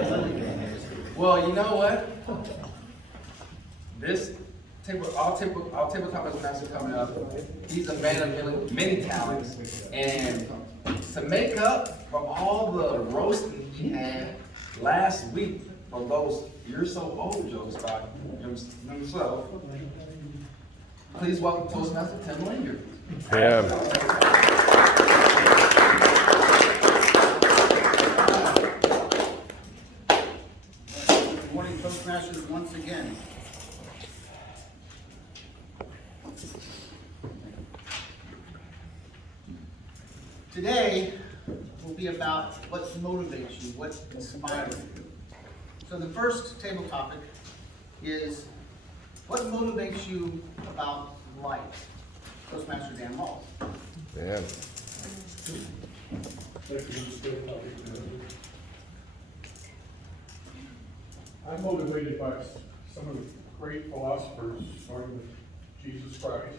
Well, you know what? This our tabletop master coming up. He's a man of many talents, and to make up for all the roasting he had last week for those "you're so old" jokes by himself, please welcome Toastmaster Tim Linger. Yeah. Good morning, Toastmasters, once again. Today will be about what motivates you, what inspires you. So the first table topic is what motivates you about life? Toastmaster Dan Hall. Yeah. I'm motivated by some of the great philosophers, starting with Jesus Christ,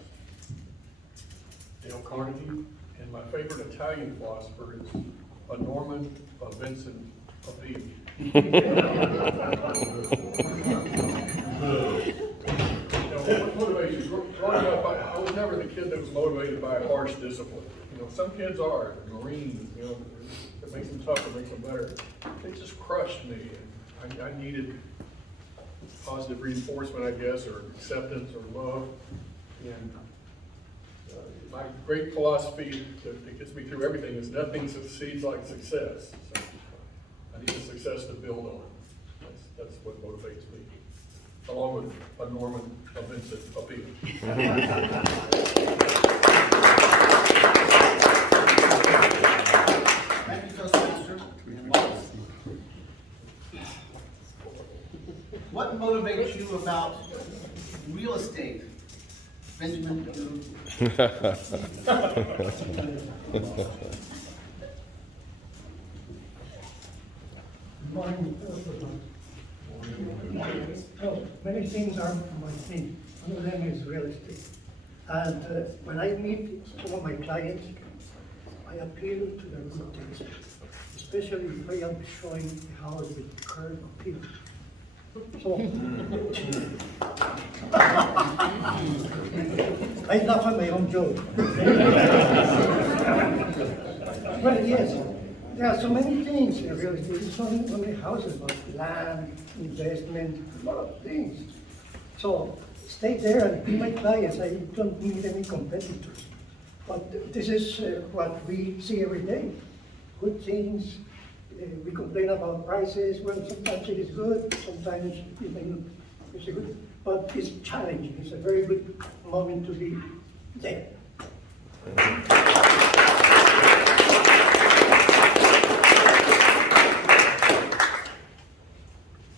Dale Carnegie, and my favorite Italian philosopher is a Norman of Vincent Papini. What motivates you? Growing up, I was never the kid that was motivated by harsh discipline. Some kids are, Marines, it makes them tough, it makes them better. They just crushed me. I needed positive reinforcement, I guess, or acceptance or love. And my great philosophy that gets me through everything is nothing succeeds like success. So I need a success to build on. That's what motivates me, along with a Norman of Vincent Papini. Thank you, Toastmaster. What motivates you about real estate? Benjamin. Many things are my thing. One of them is real estate. And when I meet some of my clients, I appeal to their good taste, especially if I am showing the house with curb appeal. So, I laugh at my own joke. But yes, there are so many things in real estate. It's not only houses, but land, investment, a lot of things. So stay there and be my clients. I don't need any competitors. But this is what we see every day. Good things. We complain about prices. Well, sometimes it is good, sometimes it may not be so good. But it's challenging. It's a very good moment to be there.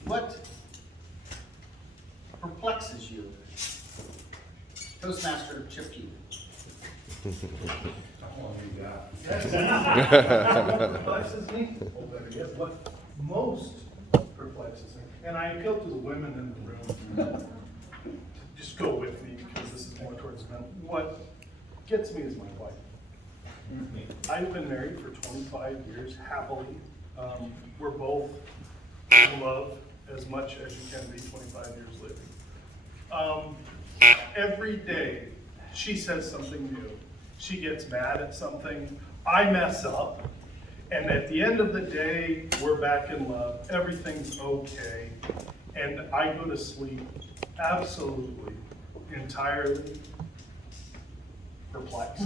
What perplexes you? Toastmaster Chip Key. Perplexes me, what most perplexes me, and I appeal to the women in the room, just go with me because this is more towards men. What gets me is my wife. I've been married for 25 years, happily. We're both in love as much as you can be 25 years living. Every day, she says something new. She gets mad at something. I mess up. And at the end of the day, we're back in love. Everything's okay. And I go to sleep absolutely, entirely perplexed.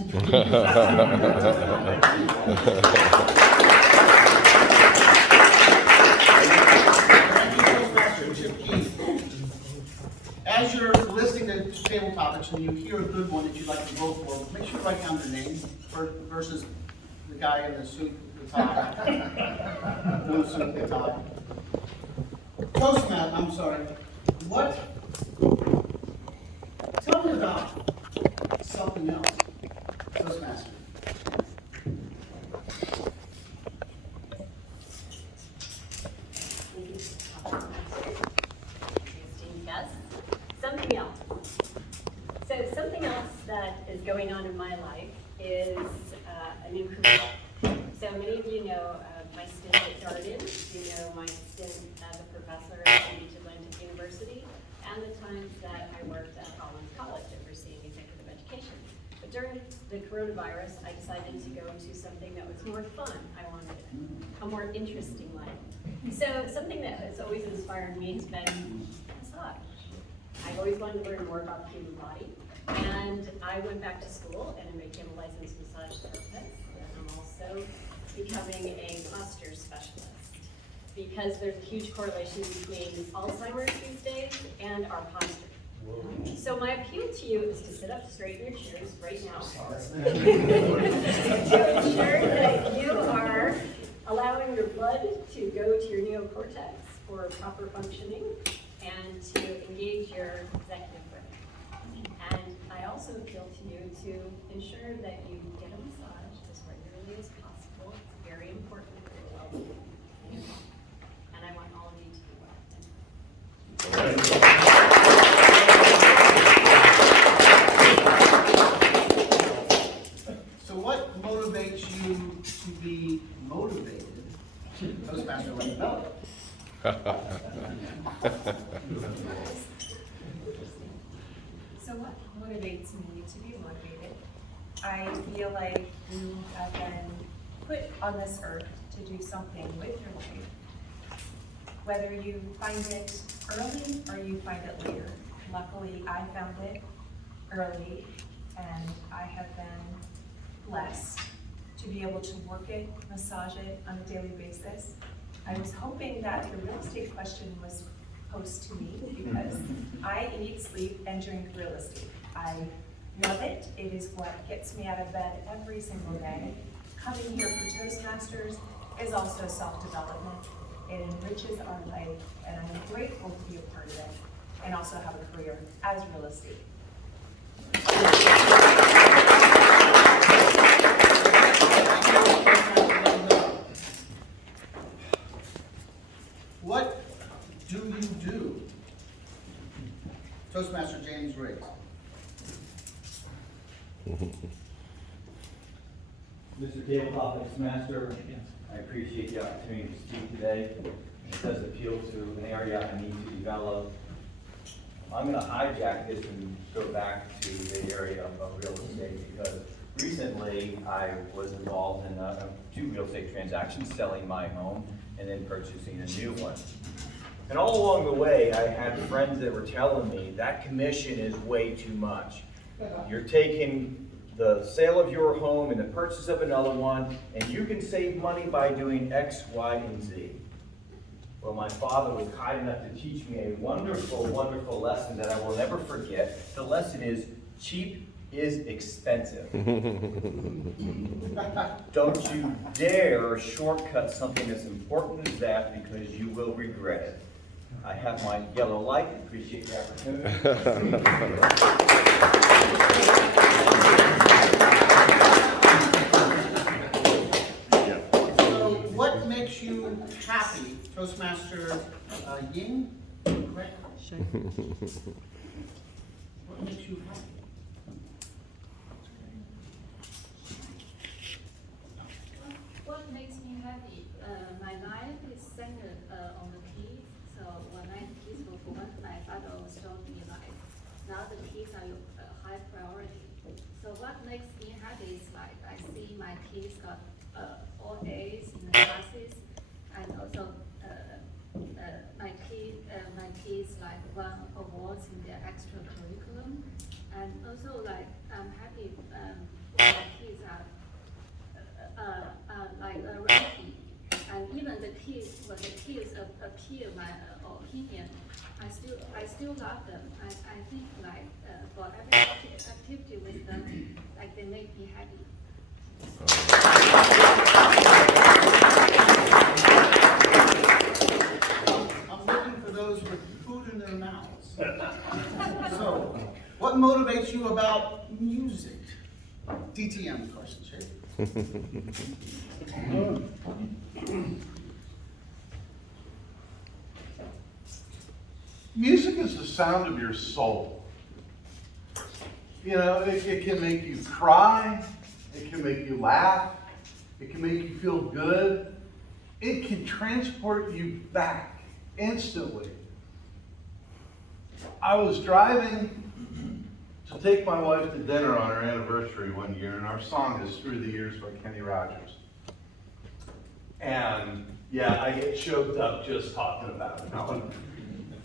As you're listing the table topics and you hear a good one that you'd like to vote for, make sure to write down their name versus the guy in the suit with the tie. No suit with the tie. Toastmaster, I'm sorry. What? Tell me about something else. Toastmaster. Something else. So something else that is going on in my life is a new career. So many of you know my stint at Darden, you know my stint as a professor at Beach Atlantic University, and the times that I worked at Collins College overseeing executive education. But during the coronavirus, I decided to go to something that was more fun. I wanted a more interesting life. So something that has always inspired me has been massage. I've always wanted to learn more about the human body. And I went back to school and I became a licensed massage therapist. And I'm also becoming a posture specialist, because there's a huge correlation between Alzheimer's these days and our posture. So my appeal to you is to sit up straight in your chairs right now to ensure that you are allowing your blood to go to your neocortex for proper functioning and to engage your executive brain. And I also appeal to you to ensure that you get a massage as regularly as possible. It's very important for your well-being. And I want all of you to do well. So what motivates you to be motivated? Toastmaster, let me know. So what motivates me to be motivated? I feel like you have been put on this earth to do something with your life. Whether you find it early or you find it later. Luckily, I found it early, and I have been blessed to be able to work it, massage it on a daily basis. I was hoping that the real estate question was posed to me, because I eat, sleep, and drink real estate. I love it. It is what gets me out of bed every single day. Coming here for Toastmasters is also self-development. It enriches our life, and I'm grateful to be a part of it, and also have a career as real estate. What do you do? Toastmaster James Riggs. Mr. Tabletop Toastmaster, I appreciate the opportunity to speak today. It does appeal to an area I need to develop. I'm going to hijack this and go back to the area of real estate, because recently I was involved in 2 real estate transactions, selling my home and then purchasing a new one. And all along the way, I had friends that were telling me that commission is way too much. You're taking the sale of your home and the purchase of another one, and you can save money by doing X, Y, and Z. Well, my father was kind enough to teach me a wonderful, wonderful lesson that I will never forget. The lesson is, cheap is expensive. Don't you dare shortcut something as important as that, because you will regret it. I have my yellow light. Appreciate the opportunity. So what makes you happy, Toastmaster Ying? Correct? What makes you happy? What makes me happy? My life is centered on the kids. So when my kids were born, my father always told me like, now the kids are your high priority. So what makes me happy is like I see my kids got all A's in the classes, and also my kids like won awards in their extra curriculum, and also like I'm happy when my kids are like ranking, and even the kids when the kids appeal my opinion, I still love them. I think like for every activity with them, like they make me happy. I'm looking for those with food in their mouths. So, what motivates you about music? DTM question, Shane. Music is the sound of your soul. You know, it can make you cry, it can make you laugh, it can make you feel good. It can transport you back instantly. I was driving to take my wife to dinner on her anniversary one year, and our song is Through the Years by Kenny Rogers. And yeah, I get choked up just talking about it.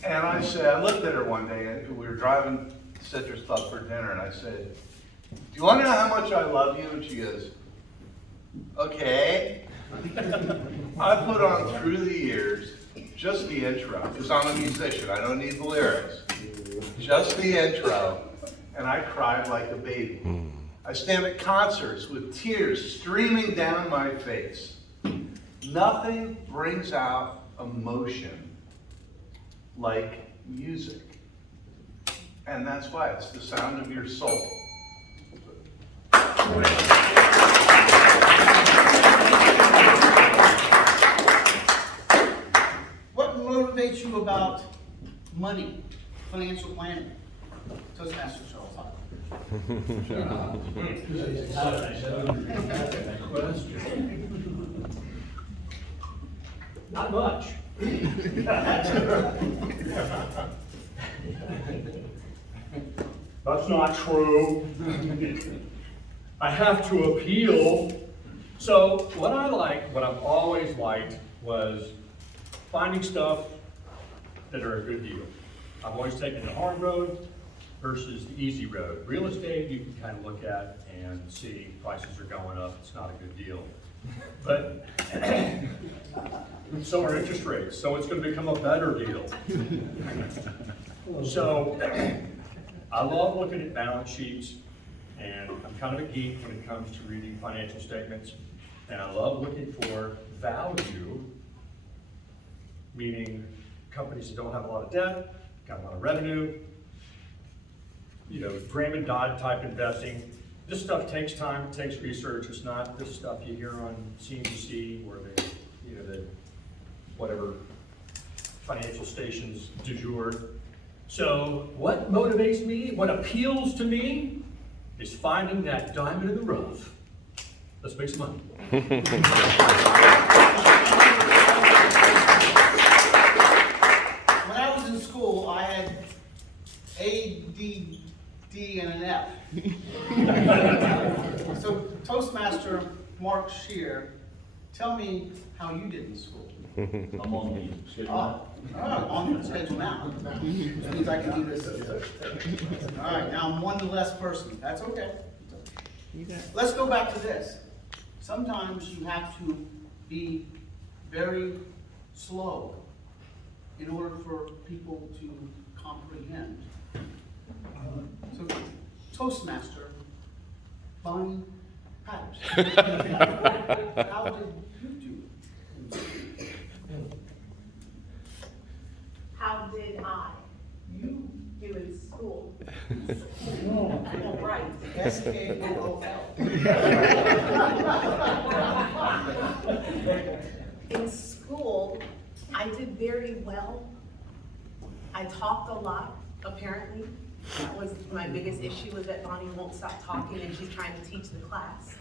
And I said, I looked at her one day, and we were driving to Citrus Club for dinner, and I said, do you want to know how much I love you? And she goes, okay. I put on Through the Years, just the intro, because I'm a musician, I don't need the lyrics. Just the intro, and I cried like a baby. I stand at concerts with tears streaming down my face. Nothing brings out emotion like music. And that's why it's the sound of your soul. What motivates you about money, financial planning? Toastmasters show us. Not much. That's not true. I have to appeal. So what I've always liked was finding stuff that are a good deal. I've always taken the hard road versus the easy road. Real estate, you can kind of look at and see prices are going up, it's not a good deal. But so are interest rates, so it's going to become a better deal. So I love looking at balance sheets, and I'm kind of a geek when it comes to reading financial statements, and I love looking for value, meaning companies that don't have a lot of debt, got a lot of revenue, you know, Graham and Dodd type investing. This stuff takes time, it takes research. It's not this stuff you hear on CNBC or the, you know, the whatever financial stations du jour. So what motivates me, what appeals to me, is finding that diamond in the rough. Let's make some money. When I was in school, I had A, D, D, and an F. So Toastmaster Mark Scheer, tell me how you did in school. I'm on the schedule. On the schedule now. Which means I can do this. All right, now I'm one less person. That's okay. Let's go back to this. Sometimes you have to be very slow in order for people to comprehend. So, Toastmaster Bonnie Patterson, how did you do in school? How did I You do in school? Oh, right. SKOOL. In school, I did very well. I talked a lot, apparently. That was my biggest issue, was that Bonnie won't stop talking and she's trying to teach the class.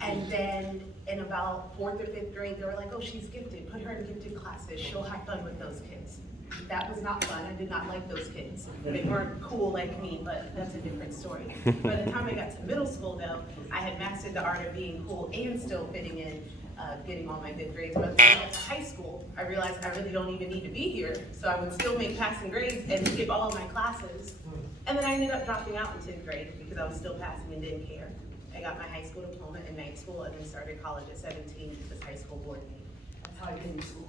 And then in about 4th or 5th grade, they were like, oh, she's gifted. Put her in gifted classes. She'll have fun with those kids. That was not fun. I did not like those kids. They weren't cool like me, but that's a different story. By the time I got to middle school, though, I had mastered the art of being cool and still fitting in, getting all my good grades. But when I got to high school, I realized I really don't even need to be here. So I would still make passing grades and skip all of my classes. And then I ended up dropping out in 10th grade because I was still passing and didn't care. I got my high school diploma in night school and then started college at 17 because high school bored me. That's how I did in school.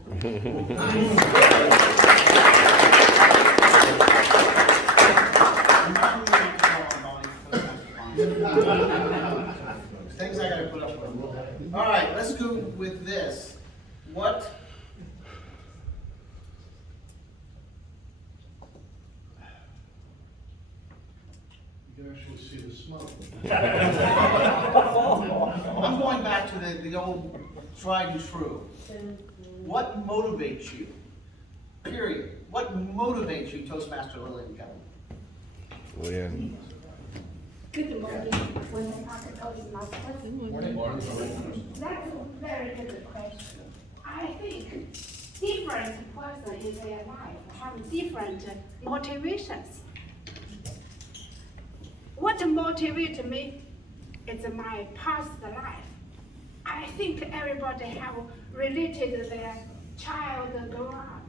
Things I gotta put up with. All right, let's go with this. What? You can actually see the smoke. I'm going back to the old tried and true. What motivates you? Period. What motivates you, Toastmaster Lillian Kelly? Good morning. When I talk to Toastmasters. That's a very good question. I think different person in their life have different motivations. What motivates me is my past life. I think everybody have related their child grow up.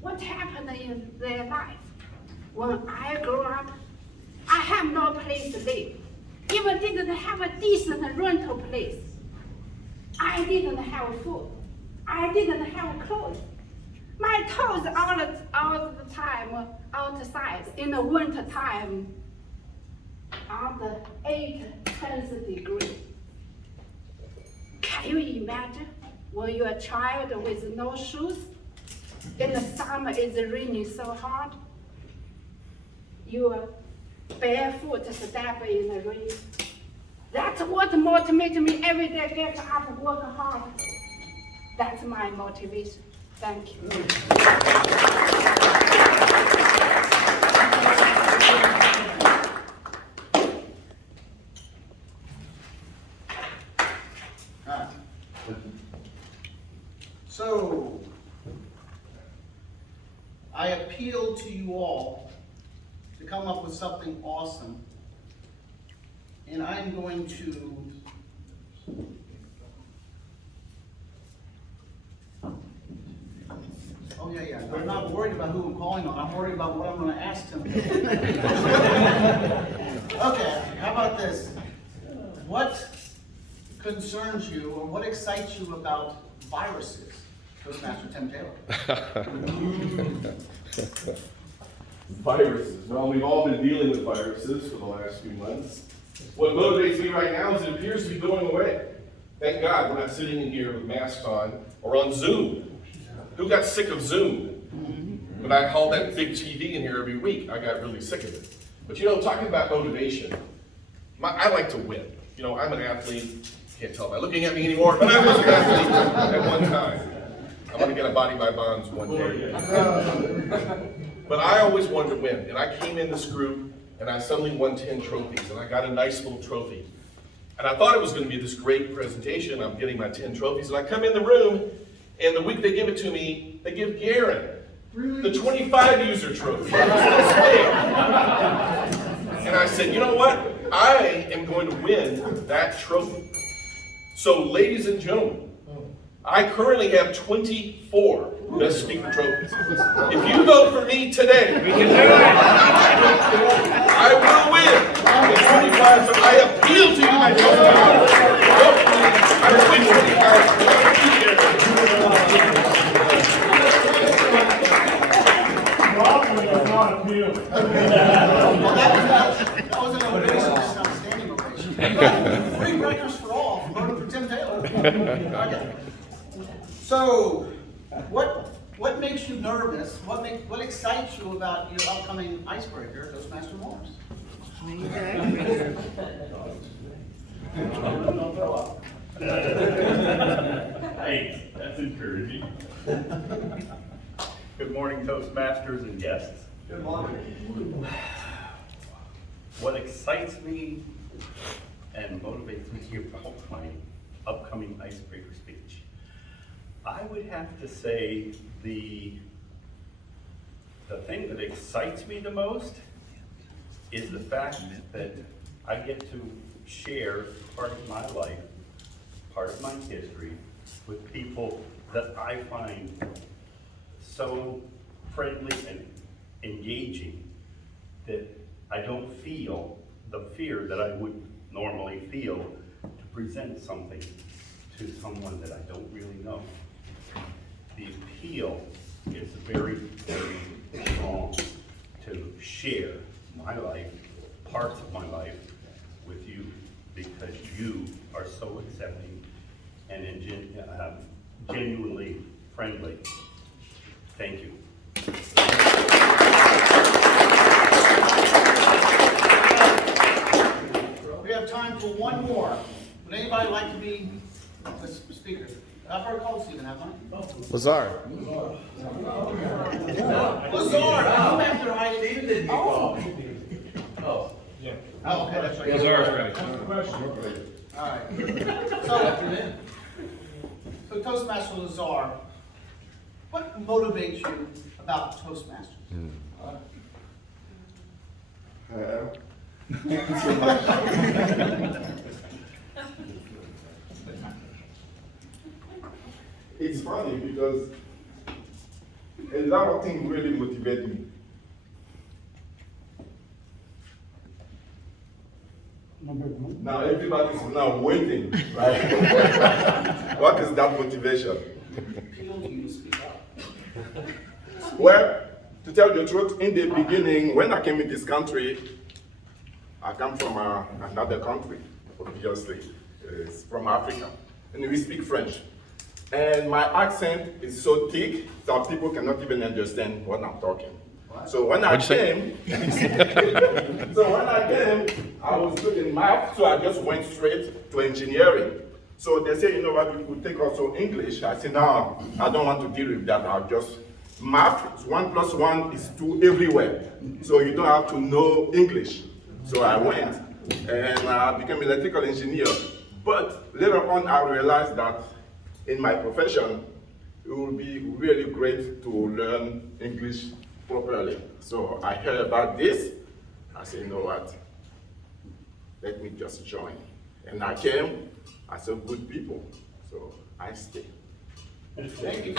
What happened in their life? When I grew up, I have no place to live. Even didn't have a decent rental place. I didn't have food. I didn't have clothes. My toes all the time outside in the winter time on the 8-10 degrees. Can you imagine when you're a child with no shoes? In the summer it's raining so hard. You are barefoot step in the rain. That's what motivates me every day, get up, work hard. That's my motivation. Thank you. So, I appeal to you all to come up with something awesome, and I'm going to I'm not worried about who I'm calling on, I'm worried about what I'm going to ask him. Okay, how about this? What concerns you, or what excites you about viruses? Toastmaster Tim Taylor. Viruses. Well, we've all been dealing with viruses for the last few months. What motivates me right now is it appears to be going away. Thank God we're not sitting in here with masks on or on Zoom. Who got sick of Zoom? When I hauled that big TV in here every week, I got really sick of it. But you know, talking about motivation, I like to win. You know, I'm an athlete. Can't tell by looking at me anymore, but I was an athlete at one time. I'm going to get a body by bonds one day. But I always wanted to win, and I came in this group, and I suddenly won 10 trophies, and I got a nice little trophy. And I thought it was going to be this great presentation. I'm getting my 10 trophies, and I come in the room, and the week they give it to me, they give Garen the 25 user trophy. And I said, you know what? I am going to win that trophy. So, ladies and gentlemen, I currently have 24 Best Speaker trophies. If you vote for me today, we can do it. I will win the 25. So I appeal to you, my Toastmasters. Vote for me. I will win 25. That was an ovation, just not a standing ovation. Free breakfast for all, voted for Tim Taylor. Okay. So, what makes you nervous? What excites you about your upcoming icebreaker, Toastmaster Morris? Hey, that's encouraging. Good morning, Toastmasters and guests. Good morning. What excites me and motivates me about my upcoming icebreaker speech, I would have to say the thing that excites me the most is the fact that I get to share part of my life, part of my history, with people that I find so friendly and engaging that I don't feel the fear that I would normally feel to present something to someone that I don't really know. The appeal is very, very strong to share my life, parts of my life, with you, because you are so accepting and genuinely friendly. Thank you. We have time for one more. Would anybody like to be a speaker? I've heard called Stephen, haven't I? Lazar. Lazar, come back there, Heidi. Stephen didn't get called. Yeah. Oh, okay, that's right. Lazar's ready. All right. So Toastmaster Lazar, What motivates you about Toastmasters? Thank you so much. It's funny because a lot of things really motivate me. Now everybody's now waiting, right? What is that motivation? Well, to tell the truth, in the beginning, when I came in this country, I come from another country, obviously. It's from Africa, and we speak French. And my accent is so thick that people cannot even understand what I'm talking. So when I came, I was good in math, so I just went straight to engineering. So they say, you know what, you could take also English. I said, no, I don't want to deal with that. I'll just, math, 1 + 1 is 2 everywhere. So you don't have to know English. So I went and I became an electrical engineer. But later on, I realized that in my profession, it would be really great to learn English properly. So I heard about this. I said, you know what? Let me just join. And I came. I saw good people. So I stayed. Thank you.